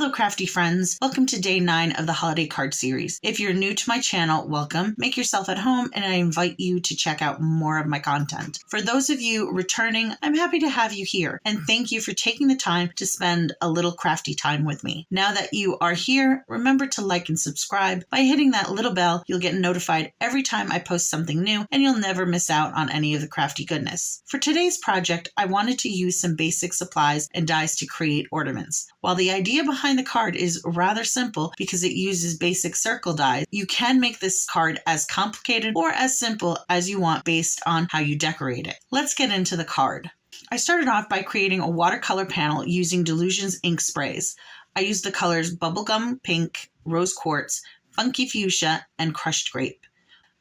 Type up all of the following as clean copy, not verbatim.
Hello crafty friends, welcome to day 9 of the holiday card series. If you're new to my channel, welcome, make yourself at home, and I invite you to check out more of my content. For those of you returning, I'm happy to have you here, and thank you for taking the time to spend a little crafty time with me. Now that you are here, remember to like and subscribe. By hitting that little bell, you'll get notified every time I post something new, and you'll never miss out on any of the crafty goodness. For today's project, I wanted to use some basic supplies and dies to create ornaments. While the idea behind the card is rather simple because it uses basic circle dies, you can make this card as complicated or as simple as you want based on how you decorate it. Let's get into the card. I started off by creating a watercolor panel using Dylusions Ink Sprays. I used the colors Bubblegum Pink, Rose Quartz, Funky Fuchsia, and Crushed Grape.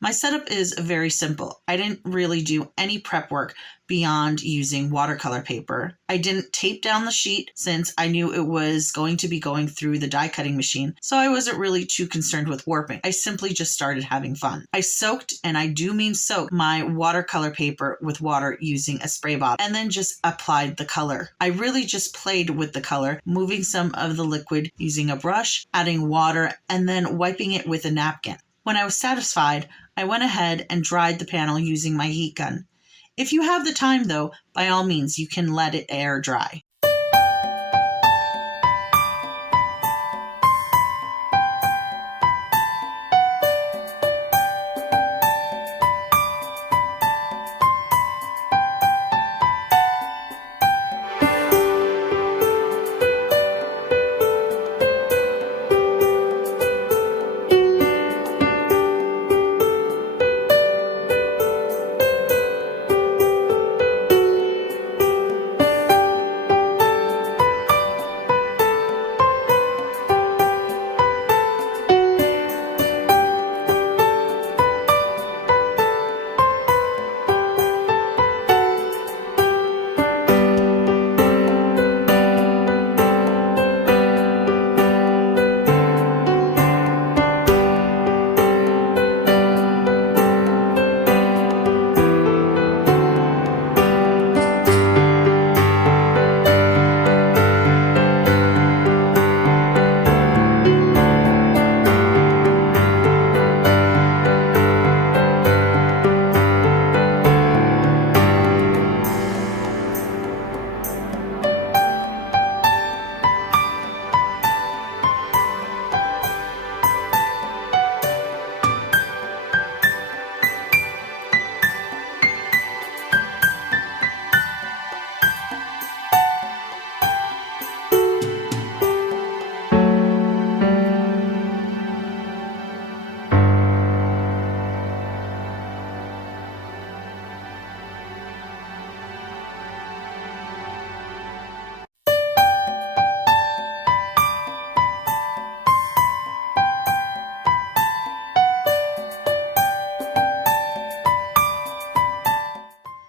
My setup is very simple. I didn't really do any prep work beyond using watercolor paper. I didn't tape down the sheet since I knew it was going to be going through the die cutting machine, so I wasn't really too concerned with warping. I simply just started having fun. I soaked, and I do mean soak, my watercolor paper with water using a spray bottle, and then just applied the color. I really just played with the color, moving some of the liquid using a brush, adding water, and then wiping it with a napkin. When I was satisfied, I went ahead and dried the panel using my heat gun. If you have the time though, by all means, you can let it air dry.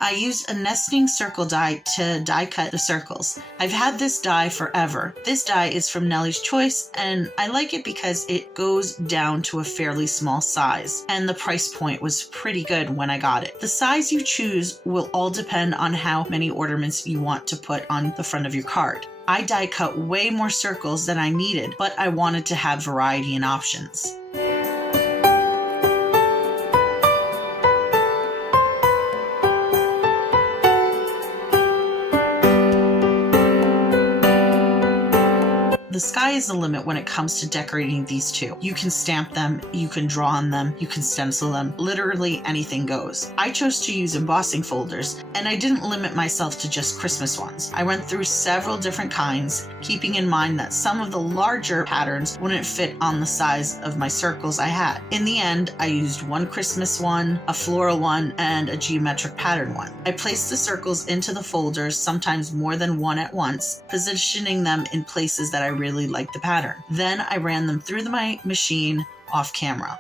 I used a nesting circle die to die cut the circles. I've had this die forever. This die is from Nellies Choice, and I like it because it goes down to a fairly small size, and the price point was pretty good when I got it. The size you choose will all depend on how many ornaments you want to put on the front of your card. I die cut way more circles than I needed, but I wanted to have variety and options. The sky is the limit when it comes to decorating these two. You can stamp them, you can draw on them, you can stencil them, literally anything goes. I chose to use embossing folders, and I didn't limit myself to just Christmas ones. I went through several different kinds, keeping in mind that some of the larger patterns wouldn't fit on the size of my circles I had. In the end, I used one Christmas one, a floral one, and a geometric pattern one. I placed the circles into the folders, sometimes more than one at once, positioning them in places that I really liked the pattern. Then I ran them through my machine off camera.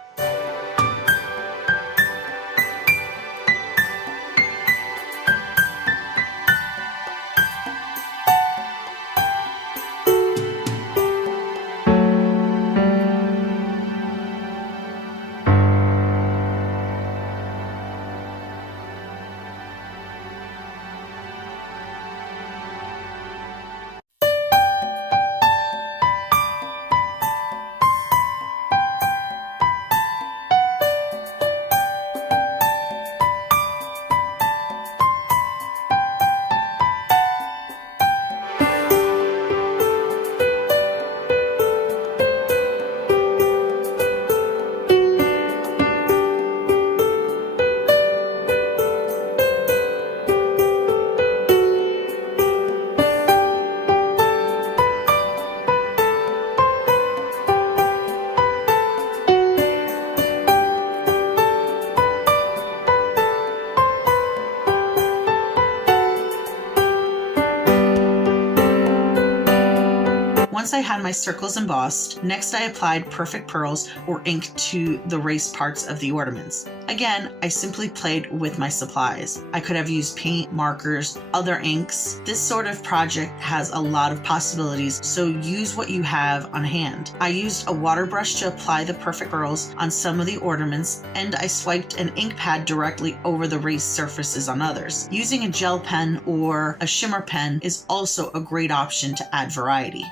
I had my circles embossed, next I applied perfect pearls or ink to the raised parts of the ornaments. Again, I simply played with my supplies. I could have used paint, markers, other inks. This sort of project has a lot of possibilities, so use what you have on hand. I used a water brush to apply the perfect pearls on some of the ornaments, and I swiped an ink pad directly over the raised surfaces on others. Using a gel pen or a shimmer pen is also a great option to add variety.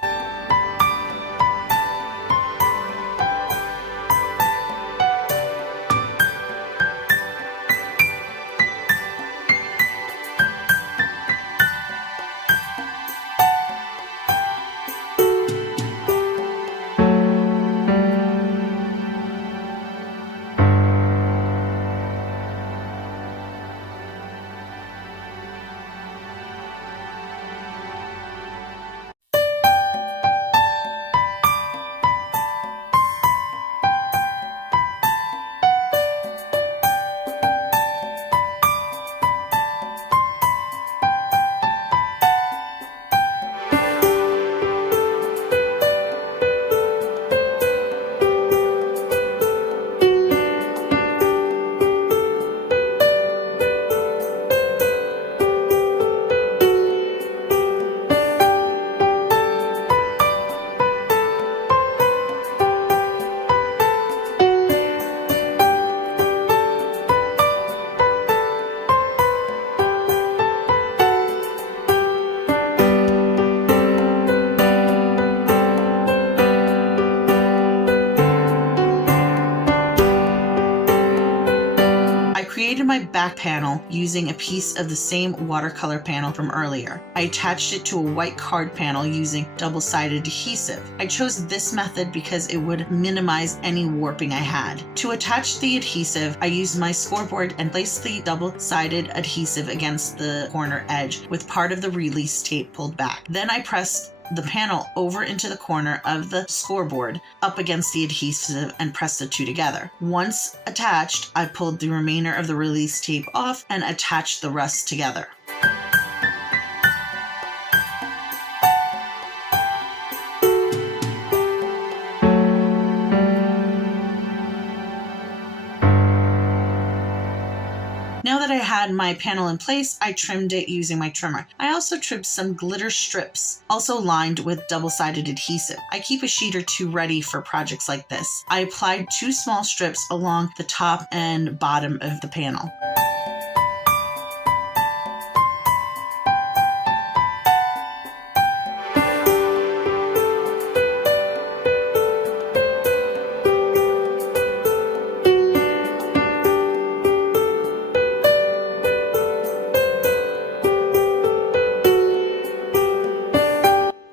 My back panel using a piece of the same watercolor panel from earlier. I attached it to a white card panel using double-sided adhesive. I chose this method because it would minimize any warping I had. To attach the adhesive, I used my scoreboard and placed the double-sided adhesive against the corner edge with part of the release tape pulled back. Then I pressed the panel over into the corner of the scoreboard up against the adhesive and pressed the two together. Once attached, I pulled the remainder of the release tape off and attached the rest together. Now that I had my panel in place, I trimmed it using my trimmer. I also trimmed some glitter strips, also lined with double-sided adhesive. I keep a sheet or two ready for projects like this. I applied 2 small strips along the top and bottom of the panel.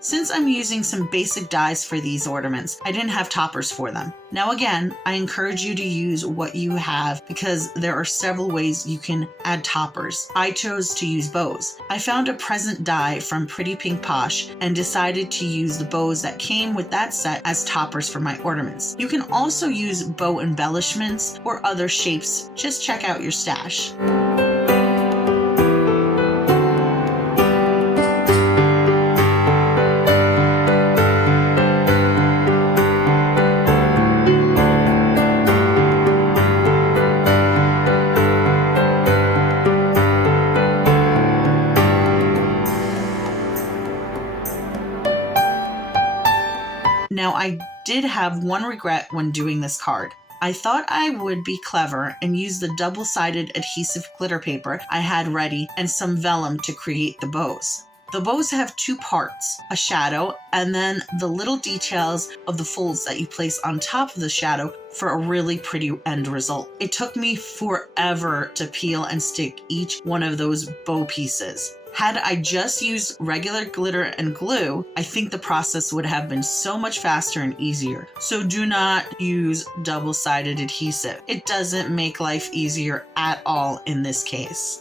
Since I'm using some basic dies for these ornaments, I didn't have toppers for them. Now again, I encourage you to use what you have because there are several ways you can add toppers. I chose to use bows. I found a present die from Pretty Pink Posh and decided to use the bows that came with that set as toppers for my ornaments. You can also use bow embellishments or other shapes. Just check out your stash. Now, I did have one regret when doing this card. I thought I would be clever and use the double-sided adhesive glitter paper I had ready and some vellum to create the bows. The bows have 2 parts, a shadow and then the little details of the folds that you place on top of the shadow for a really pretty end result. It took me forever to peel and stick each one of those bow pieces. Had I just used regular glitter and glue, I think the process would have been so much faster and easier. So do not use double-sided adhesive. It doesn't make life easier at all in this case.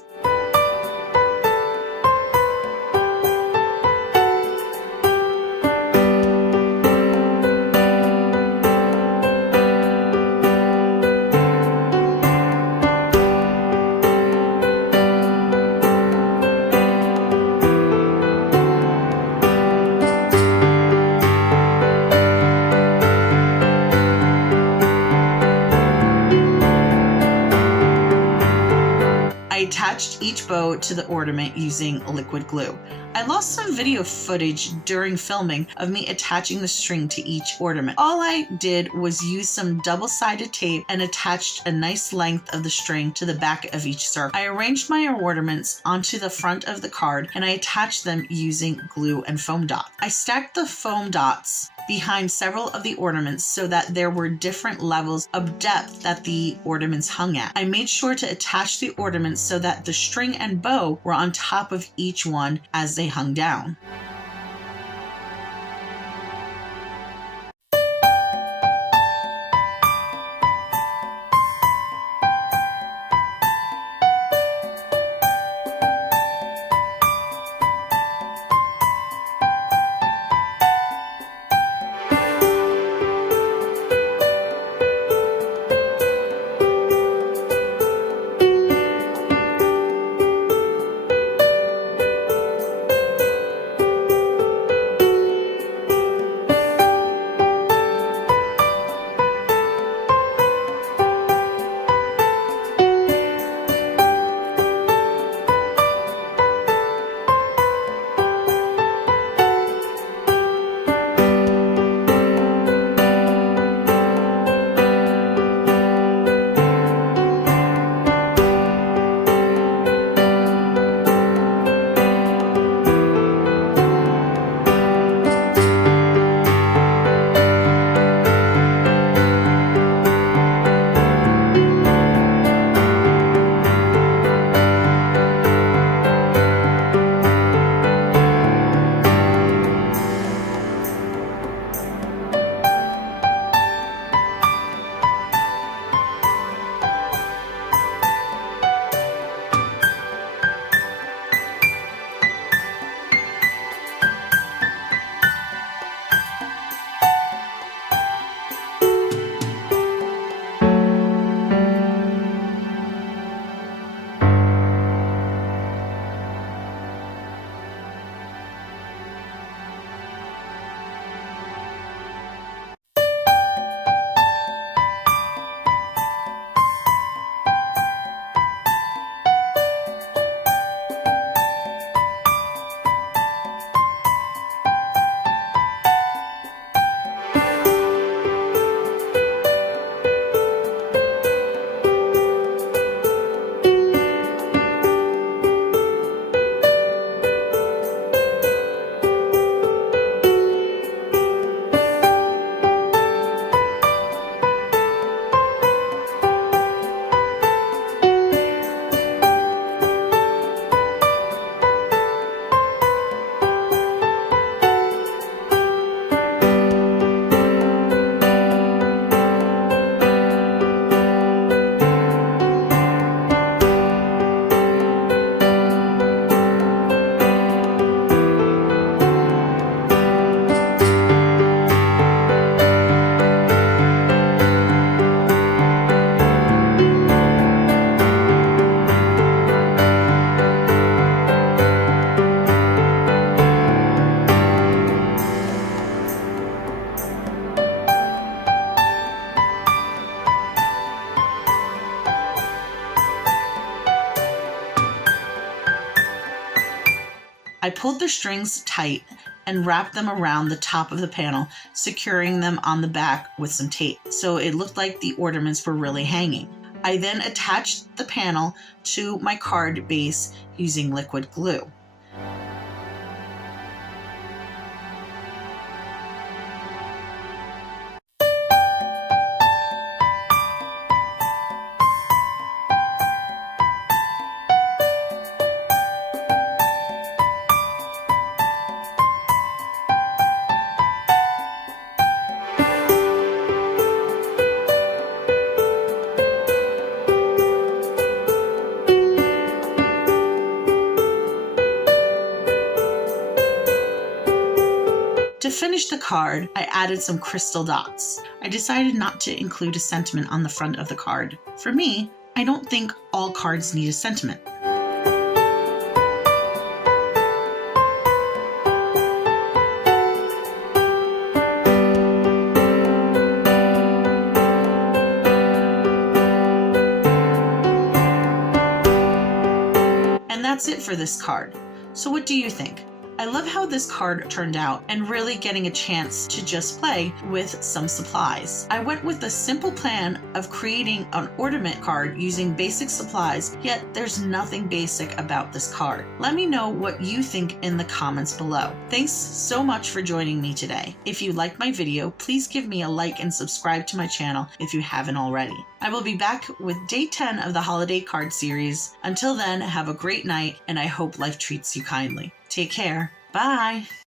attached each bow to the ornament using liquid glue. I lost some video footage during filming of me attaching the string to each ornament. All I did was use some double-sided tape and attached a nice length of the string to the back of each circle. I arranged my ornaments onto the front of the card and I attached them using glue and foam dots. I stacked the foam dots behind several of the ornaments so that there were different levels of depth that the ornaments hung at. I made sure to attach the ornaments so that the string and bow were on top of each one as they hung down. I pulled the strings tight and wrapped them around the top of the panel, securing them on the back with some tape, so it looked like the ornaments were really hanging. I then attached the panel to my card base using liquid glue. To finish the card, I added some crystal dots. I decided not to include a sentiment on the front of the card. For me, I don't think all cards need a sentiment. that's it for this card. So what do you think? I love how this card turned out and really getting a chance to just play with some supplies. I went with the simple plan of creating an ornament card using basic supplies, yet there's nothing basic about this card. Let me know what you think in the comments below. Thanks so much for joining me today. If you liked my video, please give me a like and subscribe to my channel if you haven't already. I will be back with day 10 of the holiday card series. Until then, have a great night and I hope life treats you kindly. Take care. Bye.